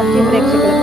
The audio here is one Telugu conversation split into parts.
ಪಕ್ಷಿ ಪ್ರೇಕ್ಷಕರ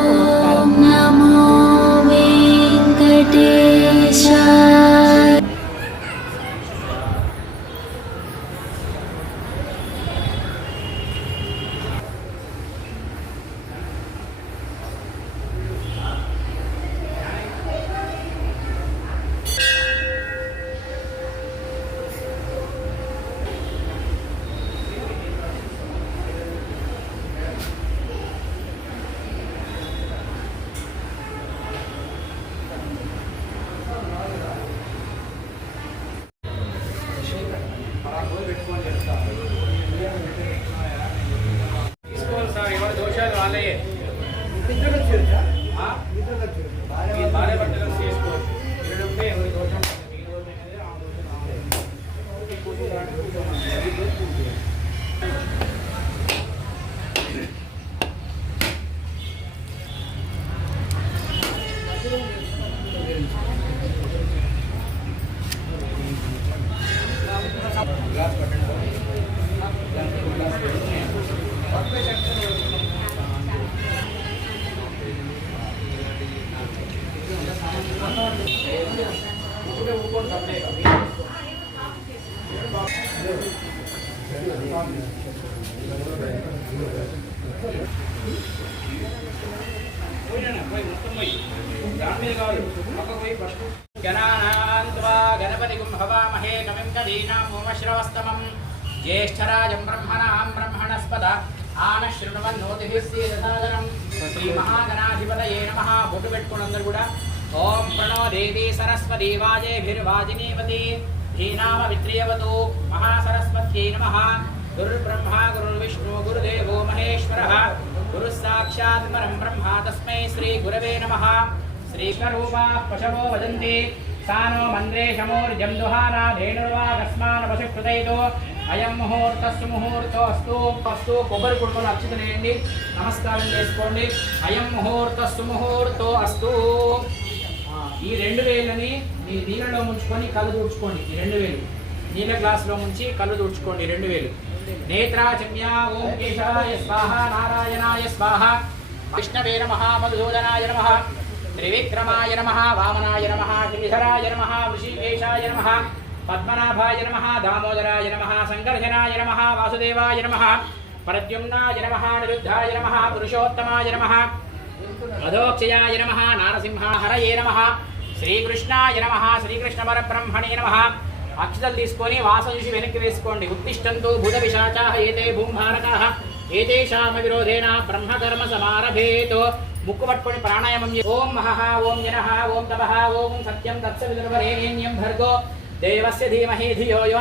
ग्रास पटेंट జ్యేష్ఠరాజం బ్రహ్మణాం బ్రహ్మణస్పద ఆన శృణవన్నోతిభిస్సీదసాదనం శ్రీ మహాగణాధిపతయే నమ బొట్టు పెట్టుకున్నందరూ కూడా ఓం ప్రణో దేవి సరస్వతి వాజేభిర్వాజినీవతి ధీనామ విత్రియవతు మహాసరస్వత్యై నమ గురుర్బ్రహ్మ గురుర్విష్ణు గురుదేవో మహేశ్వర గురు సాక్షాత్ పరం బ్రహ్మ తస్మై శ్రీ గురవే నమ శ్రీకరూపా పశవో వదంతి సానో మంద్రే శమోర్జం దుహానా ధేనుర్వాగస్మాన్ పశుకృతైతో అయం ముహూర్తస్సు ముహూర్తో అస్తు అస్తు కొబ్బరి కుడుకులు అర్చితనేయండి నమస్కారం చేసుకోండి. అయం ముహూర్తస్సు ముహూర్తో అస్తు. ఈ రెండు వేలని మీ నీళ్ళలో ముంచుకొని కళ్ళు దూడ్చుకోండి ఈ రెండు వేలు. నీళ్ళ గ్లాసులో ముంచి కళ్ళు దూడ్చుకోండి రెండు వేలు. నేత్రాచమ్యా ఓం కేశవాయ స్వాహ నారాయణాయ స్వాహ విష్ణవే నమ మధుసూదనాయ నమ త్రివిక్రమాయ నమ వామనాయ నమ గిరిధరాయ నమ ఋషికేశాయ నమ పద్మనాభాయ నమ దామోదరాయ నమ సంకర్షణాయ నమ వాసుదేవాయ నమ ప్రద్యుమ్నాయ నమ నిరుద్ధాయ నమ పురుషోత్తమాయ నమ మధోక్షయాయ నమ నారసింహహరయే నమ శ్రీకృష్ణాయ నమ శ్రీకృష్ణ పరబ్రహ్మణే నమ అక్షతలు తీసుకొని వాసన వెనక్కి వేసుకోండి. ఉత్తిష్టంతో భూత పిశాచా ఏతే భూంభారకా ఏతేషామ విరోధేన బ్రహ్మకర్మ సమారభేతో ముక్కు పట్టుకొని ప్రాణాయామం ఓం మహ ఓం జనః ఓం తపః ఓం సత్యం తత్సవిదుర్వరేణ్యం భర్గో దేవస్య ధీమహి ధియో యో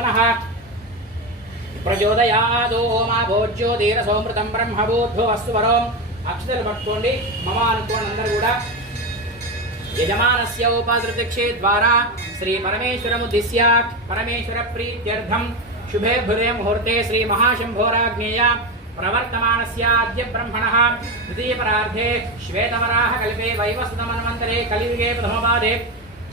ప్రచోదయాదో మా భోజ్యో ధీర సోమృతం బ్రహ్మబోధో అస్తు వరం అక్షతలు పట్టుకోండి మమ అనుకోండి అందరు కూడా యజమానస్య ఉపాదృతక్షే ద్వారా శ్రీ పరమేశ్వరముద్దిశ్య పరమేశ్వర ప్రీత్యర్థం శుభే భురే ముహూర్తే శ్రీ మహాశంభోరాజ్ఞేయ ప్రవర్తమానస్యాద్య బ్రహ్మణ ద్వితీయపరార్ధే శ్వేతవరాహ కల్పే వైవస్వతమన్వంతరే కలియుగే ప్రథమపాదే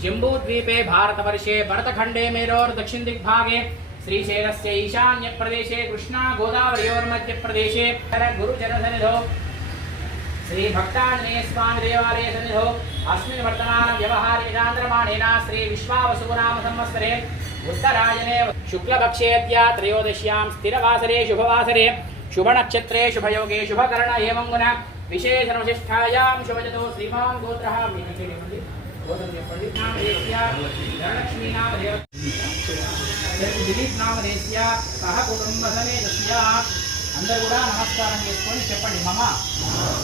जिम्बूद्वीपे भारतवर्षे भरतखण्डे मेरोर्दक्षिण दिग्भागे श्रीशैलस्य ईशान्यप्रदेशे कृष्णा गोदावरयोर्मध्यप्रदेशे गुरुजनसन्निधौ श्रीभक्ताञ्जनेयस्वामिदेवालय सन्निधौ। अस्मिन् वर्तमानव्यवहारे चान्द्रमाणेन श्रीविश्वावसुनामसंवत्सरे उत्तरायणे शुक्लपक्षेऽद्य त्रयोदश्यां स्थिरवासरे शुभवासरे, शुभनक्षत्रे शुभयोगे शुभकर्ण एवं गुण। विशेषनवशिष्ठायां शुभजतो श्रीमान् गोत्रः। ఏమంగున విశేషణ విశిష్టాయాం శుభజతో శ్రీమాన్ గోత్రః మీ పేరు ఏమండి? గోత్రం చెప్పండి నామధేస్య ధనలక్ష్మీ నామధేయ దిలీప్ నామధేస్య సహ కుటుంబ సమేతస్య అందరూ కూడా నమస్కారం చేసుకొని చెప్పండి మమ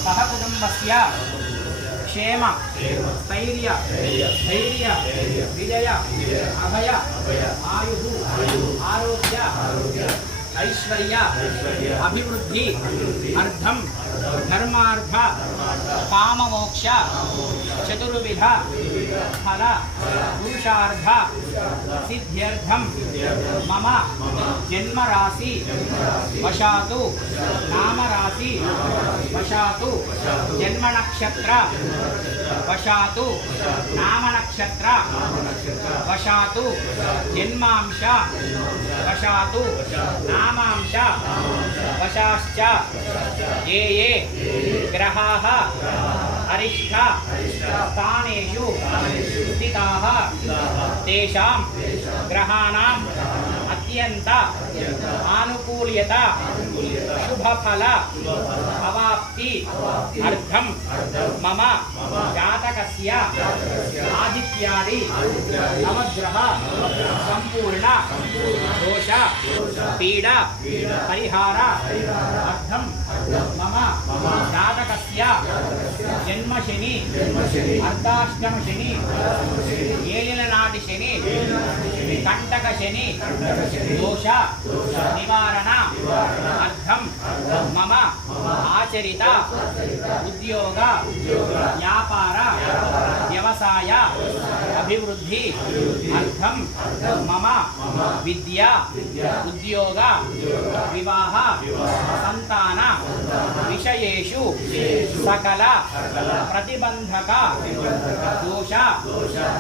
సహ కుటుంబస్య క్షేమ స్థైర్య ధైర్య విజయ అభయ ఆయు ఆరోగ్య ऐश्वर्य अभिवृद्धि अर्थम धर्मार्थ काममोक्ष चतुर्विध फल पुरुषार्थ సిద్ధ్యర్థం మమ జన్మరాశి వశాతు నామరాశి వశాతు జన్మ నక్షత్ర వశాతు నామ నక్షత్ర వశాతు జన్మాంశ వశాతు నామాంశ వశాశ్చ ఏ ఏ గ్రహాः हरिष्ठ। स्थानेषु। उदिताः तेषां। ग्रहाणां। అత్యంత ఆనుకూల్యత శుభఫల అవాప్తి అర్థం మమ జాతకస్య ఆదిత్యాది నవగ్రహ సంపూర్ణ దోష పీడ పరిహార అర్థం మమ జాతకస్య జన్మ శని అర్ధాష్టమ శని ఏలిన నాటి శని కంటక శని దోష. నివారణ. అర్థం. మమ. ఆచరిత ఉద్యోగ వ్యాపార వ్యవసాయ అభివృద్ధి అర్థం మమ విద్య ఉద్యోగ వివాహ సంతాన విషయేషు సకల ప్రతిబంధక దోష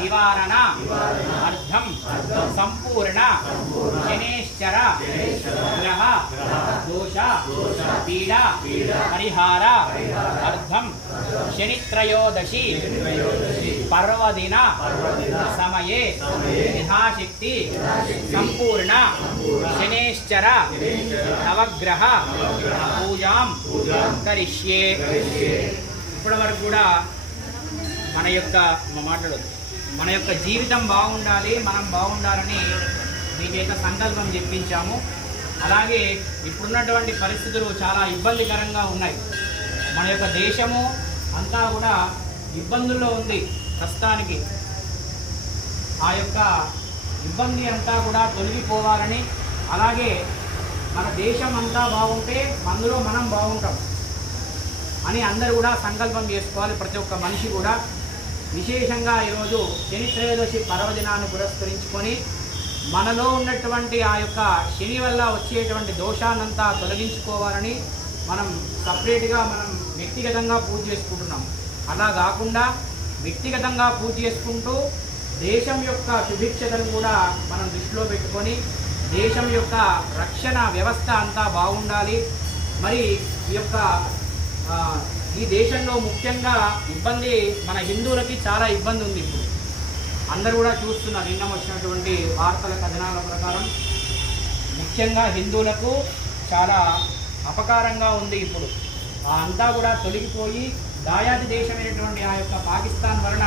నివారణ అర్థం సంపూర్ణ శనేశ్వర గ్రహ దోష పీడ పరిహార అర్థం శనిత్రయోదశి పర్వదిన సమయే యథాశక్తి సంపూర్ణ శనేశ్వర నవగ్రహ పూజాం కరిష్యే. ఇప్పటి వరకు కూడా మన యొక్క మాట్లాడదు మన యొక్క జీవితం బాగుండాలి మనం బాగుండాలని మీ చేత సంకల్పం చెప్పించాము. అలాగే ఇప్పుడున్నటువంటి పరిస్థితులు చాలా ఇబ్బందికరంగా ఉన్నాయి. మన యొక్క దేశము అంతా కూడా ఇబ్బందుల్లో ఉంది ప్రస్తుతానికి. ఆ యొక్క ఇబ్బంది అంతా కూడా తొలగిపోవాలని అలాగే మన దేశం అంతా బాగుంటే అందులో మనం బాగుంటాం అని అందరూ కూడా సంకల్పం చేసుకోవాలి ప్రతి ఒక్క మనిషి కూడా. విశేషంగా ఈరోజు శని త్రయోదశి పర్వదినాన్ని పురస్కరించుకొని మనలో ఉన్నటువంటి ఆ యొక్క శని వల్ల వచ్చేటువంటి దోషాన్నంతా తొలగించుకోవాలని మనం సపరేట్గా మనం వ్యక్తిగతంగా పూజ చేసుకుంటున్నాం. అలా కాకుండా వ్యక్తిగతంగా పూజ చేసుకుంటూ దేశం యొక్క సుభిక్షతను కూడా మనం దృష్టిలో పెట్టుకొని దేశం యొక్క రక్షణ వ్యవస్థ అంతా బాగుండాలి. మరి ఈ యొక్క ఈ దేశంలో ముఖ్యంగా ఇబ్బంది మన హిందువులకి చాలా ఇబ్బంది ఉంది ఇప్పుడు. అందరూ కూడా చూస్తున్న నిన్న వచ్చినటువంటి వార్తల కథనాల ప్రకారం ముఖ్యంగా హిందువులకు చాలా అపకారంగా ఉంది ఇప్పుడు. ఆ అంతా కూడా తొలగిపోయి దాయాది దేశమైనటువంటి ఆ యొక్క పాకిస్తాన్ వలన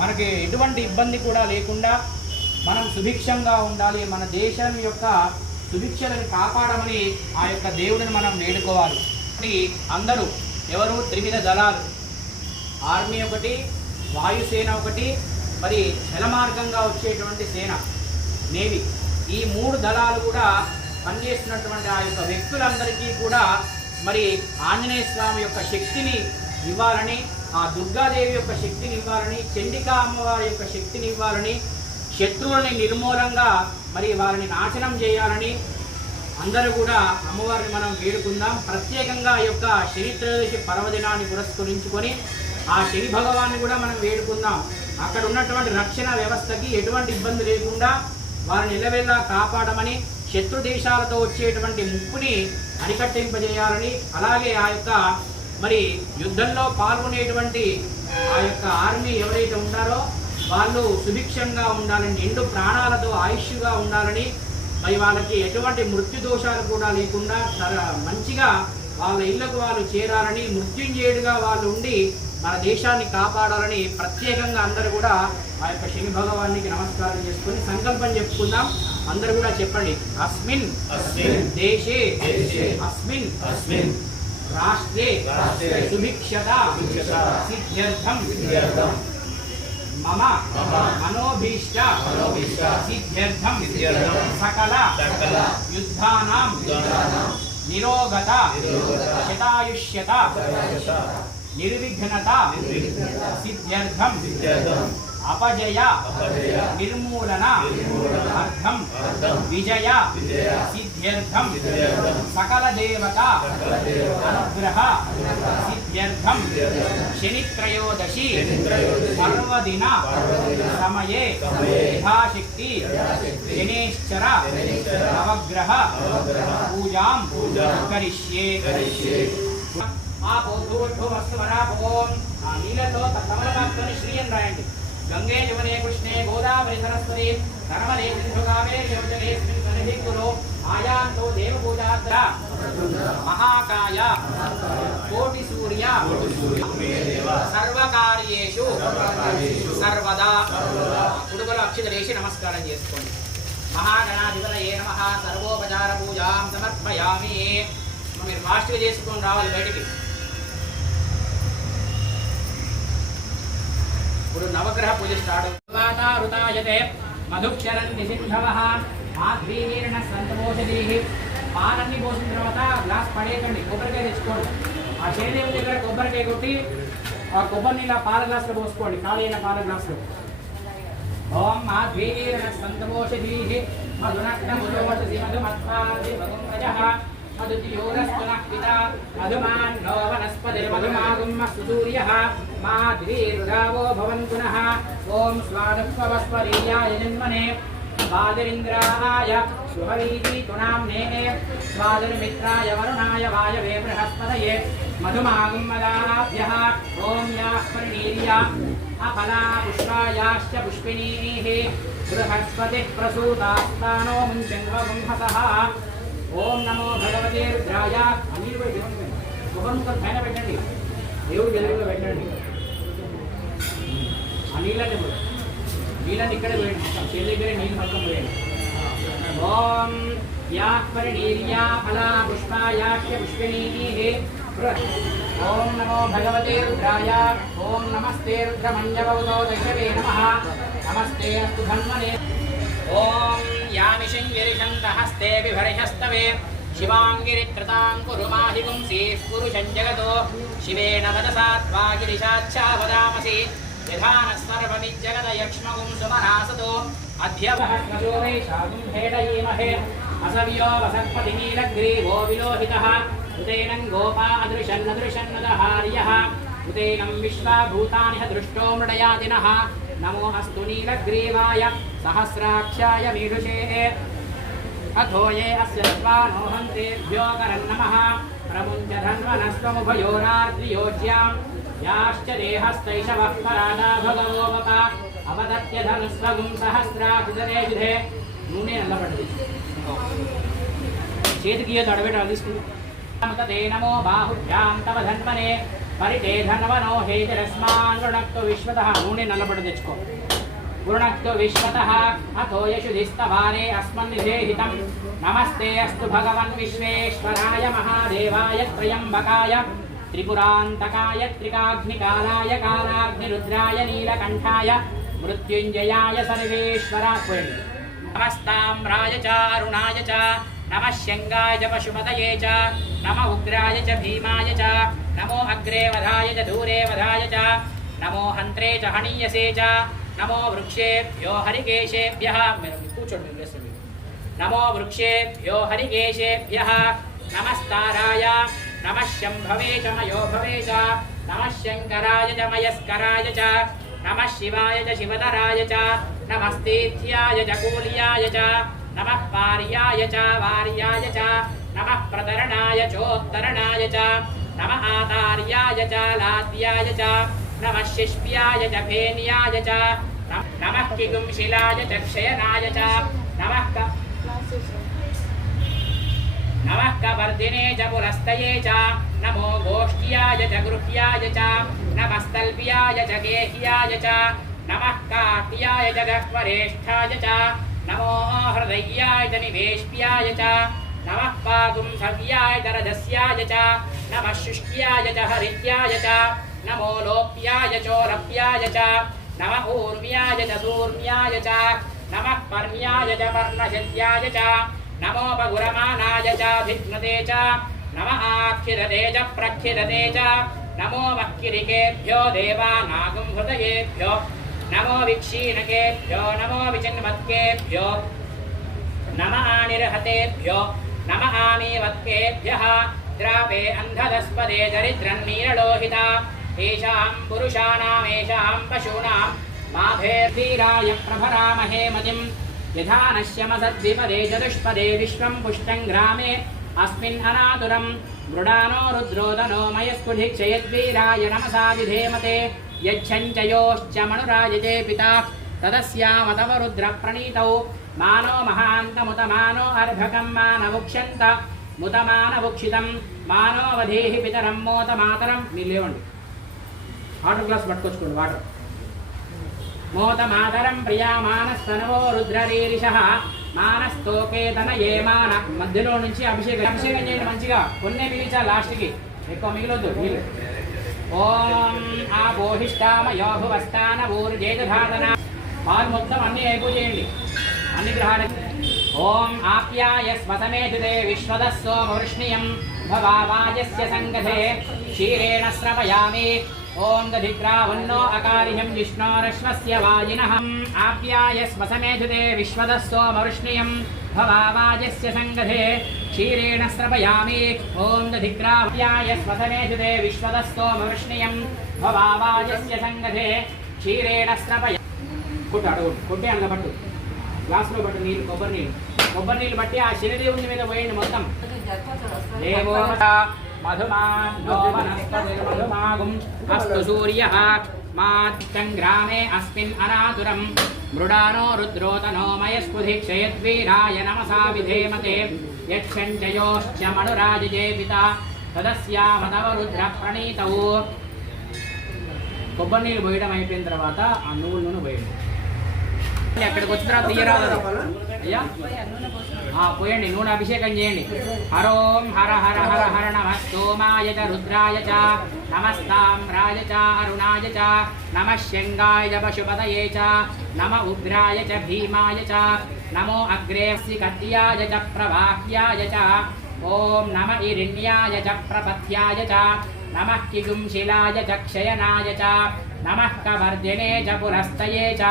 మనకి ఎటువంటి ఇబ్బంది కూడా లేకుండా మనం సుభిక్షంగా ఉండాలి మన దేశం యొక్క సుభిక్షలను కాపాడమని ఆ యొక్క దేవుడిని మనం వేడుకోవాలి. అందరూ ఎవరు? త్రివిధ దళాలు. ఆర్మీ ఒకటి వాయుసేన ఒకటి మరి జల మార్గంగా వచ్చేటువంటి సేన నేవీ. ఈ మూడు దళాలు కూడా పనిచేస్తున్నటువంటి ఆ యొక్క వ్యక్తులందరికీ కూడా మరి ఆంజనేయ స్వామి యొక్క శక్తిని ఇవ్వాలని ఆ దుర్గాదేవి యొక్క శక్తిని ఇవ్వాలని చండికా అమ్మవారి యొక్క శక్తిని ఇవ్వాలని శత్రువులని నిర్మూలంగా మరి వారిని నాశనం చేయాలని అందరూ కూడా అమ్మవారిని మనం వేడుకుందాం. ప్రత్యేకంగా ఈ యొక్క శని త్రయోదశి పర్వదినాన్ని పురస్కరించుకొని ఆ శని భగవాన్ని కూడా మనం వేడుకుందాం. అక్కడ ఉన్నటువంటి రక్షణ వ్యవస్థకి ఎటువంటి ఇబ్బంది లేకుండా వారిని నిలవేలా కాపాడమని శత్రు దేశాలతో వచ్చేటువంటి ముప్పుని అరికట్టింపజేయాలని అలాగే ఆ యొక్క మరి యుద్ధంలో పాల్గొనేటువంటి ఆ యొక్క ఆర్మీ ఎవరైతే ఉన్నారో వాళ్ళు సుభిక్షంగా ఉండాలని ఎండు ప్రాణాలతో ఆయుష్గా ఉండాలని మరి వాళ్ళకి ఎటువంటి మృత్యు దోషాలు కూడా లేకుండా మంచిగా వాళ్ళ ఇళ్ళకు వాళ్ళు చేరాలని మృత్యుంజయుడిగా వాళ్ళు ఉండి మన దేశాన్ని కాపాడాలని ప్రత్యేకంగా అందరూ కూడా ఆ యొక్క శని భగవానికి నమస్కారం చేసుకొని సంకల్పం చెప్పుకుందాం. అందరూ కూడా చెప్పండి. అస్మిన్. దేశే. అస్మిన్. అస్మిన్. రాష్ట్రే. సుభిక్షత. సిద్ధ్యర్థం. మమ. మనోభీష్ట. సిద్ధ్యర్థం. సకల. యుద్ధానాం. యుద్ధానాం నిరోగత నిరోగత శతాయుష్యత సకల నిర్విఘ్నత నిర్విఘ్నత సిద్ధ్యర్థం సిద్ధ్యర్థం అపజయ అపజయ నిర్మూలన నిర్మూలన అర్థం అర్థం విజయ విజయ సిద్ధ్యర్థం సిద్ధ్యర్థం సకల దేవత సకల దేవత అనుగ్రహ సిద్ధ్యర్థం శనిత్రయోదశి శనిత్రయోదశి పర్వదిన పర్వదిన సమయే సమయే యథాశక్తి యథాశక్తి శనేశ్చర శనేశ్చర నవగ్రహ నవగ్రహ పూజాం పూజాం కరిష్యే కరిష్యే ఆ బౌద్ధోఢ్యో వస్తు వరాపవోం ఆ నీళ్ళలో తమలపాత్రని శ్రీ అని రాయండి గంగే యమునే కృష్ణే ఆయాంతో దేవభూజాద్ర మహాకాయ. కోటి సూర్య సర్వకార్యేషు. సర్వదా. కుడుకలు అక్షితలేసి నమస్కారం చేసుకోండి. మహాగణాధిపతయే నమ. సర్వోపచార పూజాం సమర్పయామి. మీరు ఫాస్ట్గా చేసుకొని రావాలి బయటికి. ఇప్పుడు నవగ్రహ పూజ స్టార్ట్ ఋతాయతే మధుక్షరంతి సింధవ మాధ్వీర్ణ సంతమోషధీ పాలన్నీ పోసిన తర్వాత గ్లాస్ పడేయకండి కొబ్బరికాయ తెచ్చుకోండి. ఆ శరీరం దగ్గర కొబ్బరికాయ కొట్టి ఆ కొబ్బరి నీళ్ళ పాల గ్లాసులో పోసుకోండి ఖాళీ అయిన పాల గ్లాసులో. ఓం మాధ్వీర్ణ సంతమోషధీ మధునక్తముషోషధి మధుమత్పాది మధుమజః मधुतियोरस्तुनः मधुमान्नो वनस्पतिर्मधुमागुम्मसूर्यः मा जन्मने। वादरिन्द्राय शुभवीतितुनाम्ने स्वादुर्मित्राय वरुणाय वायवे बृहस्पतये। मधुमागुम्मदाभ्यः ॐ प्रसूतास्तानो मुञ्चङ्गबुम्भसः ఓం నమో భగవతే రుద్రాయ. అమీరు పోయి దేవుని ముఖం పైన పెట్టండి. దేవుడు వెలుగులో పెట్టండి. ఆ నీళ్ళని కూడా. నీళ్ళని ఇక్కడే పోయండి. మొత్తం చేతి దగ్గరే నీళ్ళు పక్కన పోయండి. ఓం యాక్పరిణీర్యా ఫలా పుష్పాయాఖ్య పుష్పిణీः ఓం నమో భగవతే రుద్రాయ. ఓం నమస్తే రుద్రమన్యవౌతో దశవే నమః. నమస్తే అస్తు ధన్వనే. ఓం यामिषं विरिषन्तहस्ते बिभर्षस्तवे शिवाङ्गिरित्रतां कुरु माहिपुंसीः पुरुषं जगतो। शिवेन वदसा त्वा गिरिशाच्छ वदामसि निधानः सर्वमिज्जगदयक्ष्मगुं सुमनासतो अध्यवहस्मजो असव्यो वसत्पतिनीलग्रीवो विलोहितः। उतेनं गोपा अदृशन्नदृशन्नदहार्यः విలోహితः ఉతేనం గోపా అదృశన్నదృశన్నదహార్యः ఉతేనం విశ్వాభూతాని హ దృష్టో మృడయాదినः నమో అస్తు నీలగ్రీవాయ సహస్రాక్షాయ మీఢుషే अथो ये अस्य त्वानो हन्तेभ्यो करन्नमः प्रमुञ्च धन्वनस्त्वमुभयोरार्द्रियोज्यां याश्च देहस्तैषवः परादा भगवो मप अवदत्य धनुस्वगुं सहस्राचितरे युधे నూనె నల్లబడ్డది చేతికి తడబెట్టాలి తీసుకుంటాం తే నమో బాహుభ్యాం తవ ధన్వనే పరితే ధన్వనో హేతిరస్మాన్ వృణక్తు నూనె నల్లబడ్డ తెచ్చుకో. వృణక్తు విశ్వత అథో యశుధిస్తవారే అస్మన్నిధేహితం నమస్తే అస్తు భగవన్ విశ్వేశ్వరాయ మహాదేవాయ త్రయంబకాయ. త్రిపురాంతకాయ త్రికాగ్నికాలాయ కాలాగ్నిరుద్రాయ నీలకంఠాయ. మృత్యుంజయాయ సర్వేశ్వరాయ నమస్తామ్రాయ చారుణాయ చ. నమ శంగాయ చ పశుపతయే చ. నమ ఉగ్రాయ చ భీమాయ చ. నమో అగ్రే వధాయ చ దూరే వధాయ చ నమో హంత్రే చ హనీయసే చ నమో వృక్షేభ్యో హరికేశేభ్యः మీరు కూర్చోండి మీరు లేస్తారు మీరు. నమో వృక్షేభ్యో హరికేశేభ్యः నమస్తారాయ నమః శంభవే చ మయో భవే చ నమః శంకరాయ చ మయస్కరాయ చ నమః శివాయ చ శివతరాయ చ నమస్తేధ్యాయ చ కూల్యాయ చ నమః పార్యాయ చ వార్యాయ చ నమ ఆధార్యాయ చ లాద్యాయ చ నమ శిష్ప్యాయ చ ఫేన్యాయ చ నమ కిగుం శిలాయ చ క్షయనాయ చ నమ నమ కవర్ధినే చ పురస్తయే చ నమో గోష్ఠ్యాయ చ గృహ్యాయ చ నమస్తల్ప్యాయ చ గేహ్యాయ చ నమః కార్త్యాయ చ గహ్వరేష్ఠాయ చ నమో హృదయ్యాయ చ నివేష్ప్యాయ చ నమః పాగుం సవ్యాయ చ రజస్యాయ చ नमः शुष्ट्याय च हरित्याय च नमो लोप्याय चोरप्याय च नम ऊर्व्याय च सूर्म्याय च नमः पर्ण्याय च पर्णशत्याय च नमो भगुरमानाय च भिघ्नते च नम आक्षिरते च प्रक्षिरते च नमो वक्किरिकेभ्यो देवानागं हृदयेभ्यो नमो विक्षीणकेभ्यो नमो विचिन्वत्केभ्यो नम आनिर्हतेभ्यो नम आमीवत्केभ्यः ద్రాపే అంధదస్పదే దరిద్రన్నీరలోహిత ఏషాం పురుషాణామేషాం పశూనాం మాభేర్ధీరాయ ప్రభరామహే మతిం యథా నశ్యమసద్విపదే చతుష్పదే విశ్వం పుష్టం గ్రామే అస్మిన్ అనాతురం మృడానో రుద్రోదనో మయస్ఫుధిక్షయద్వీరాయ నమసా విధేమతే యచ్చంచయోశ్చ మనురాజతే పితా తదస్యామతవ రుద్ర ప్రణీతౌ మానో మహాంతముతమానో అర్భకం మానవుక్ష్యంత ముతమానభుక్షితం మానవధేహి పితరం మోత మాతరం మీరు లేవండి. వాటర్ గ్లాస్ పట్టుకొచ్చుకోండి వాటర్. మోత మాతరం ప్రియా మానస్తనవో రుద్రరీరిష. మానస్తోకేతన ఏ మాన. మధ్యలో నుంచి అభిషేకం. అభిషేకం చేయండి మంచిగా. కొన్నే మిగిలిచా లాస్ట్కి. ఎక్కువ మిగిలొద్దు నీళ్ళు ఓం ఆ బోహిష్టామ బోహిష్టామయో ఊరు ఊర్జేజధాతన పాలు మొత్తం అన్ని అయిపోచేయండి అన్ని గ్రహాలకి ఓం ఆప్యాయ స్వసమేధుదే విశ్వద సోమవృష్ణియం భవావాజస్య సంగధే క్షీరేణ శ్రవయామి. ఓం దధిగ్రావన్నో అకారిహం విష్ణోరశ్వస్య వాజినః. ఆప్యాయ స్వసమేధుదే విశ్వద సోమవృష్ణియం భవావాజస్య సంగధే క్షీరేణ స్రవయామి ఓం దధిగ్రావ్యాయ స్వసమేధుదే విశ్వద సోమవృష్ణియం భవావాజస్య సంగధే క్షీరేణ స్రవయ కొట్టు అడుగు కొట్టే అందులో పట్టు. గ్లాసులో పట్టు నీళ్ళు కొబ్బరి నీళ్ళు. కొబ్బరి నీళ్ళు బట్టి ఆ శనిదేవుని మీద పోయండి మొత్తం. దేవో అస్తు సూర్యః మాత్కంగ్రామే అస్మిన్ అనాతురం మృడానో రుద్రోతనో మయస్ఫుధిక్షయద్వీరాయ నమసా విధేమతే. యక్షంచయోశ్చ మనురాజిజే తదస్యామతవ రుద్ర ప్రణీతవు కొబ్బరి నీళ్ళు పోయడం అయిపోయిన తర్వాత ఆ నువ్వుల నూనె పోయండి. అక్కడికి వచ్చిన తర్వాత తీయరాదు అయ్యా? ఆ, పోయండి నూనె అభిషేకం చేయండి. హరోం హర హర హర హర నమ సోమాయ చ రుద్రాయ చ నమస్తామ్రాయ చ అరుణాయ చ నమ శంగాయ పశుపతయే చ నమ ఉగ్రాయ చ భీమాయ చ నమో అగ్రేసి కట్యాయ చ ప్రవాహ్యాయ చ ఓం నమ ఇరిణ్యాయ చ ప్రపథ్యాయ చ నమః కిగుంశిలాయ చ క్షయనాయ చ నమః కవర్జనే చ పురస్తయే చ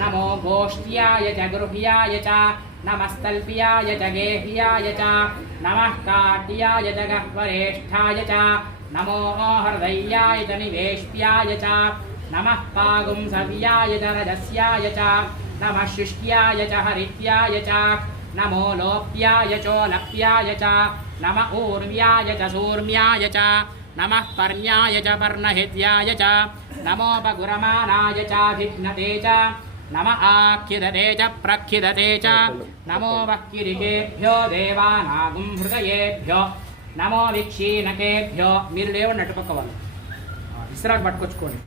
నమో గోష్ఠ్యాయ చ గృహ్యాయ చ నమస్తల్ప్యాయ చ గేహ్యాయ చ నమః కాట్యాయ చ గహ్వరేష్ఠాయ చ నమో హృదయ్యాయ చ నివేష్ప్యాయ చ నమః పాగుంసవ్యాయ చ రజస్యాయ చ నమః శుష్క్యాయ చ హరిత్యాయ చ నమో లోప్యాయ చోలప్యాయ చ నమ ఊర్వ్యాయ చ సూర్మ్యాయ చ నమః పర్ణ్యాయ చ పర్ణహిత్యాయ చ నమోపగురమానాయ చాభిఘ్నతే చ నమ ఆఖ్యదతే చ ప్రఖ్యదతే చ. నమో వక్కిరికేభ్యో దేవానాగుం హృదయేభ్యో నమో విక్షీణకేభ్యో మీరు లేవండి అటుపక్క వాళ్ళు. ఇస్రాకు పట్టుకొచ్చుకోండి.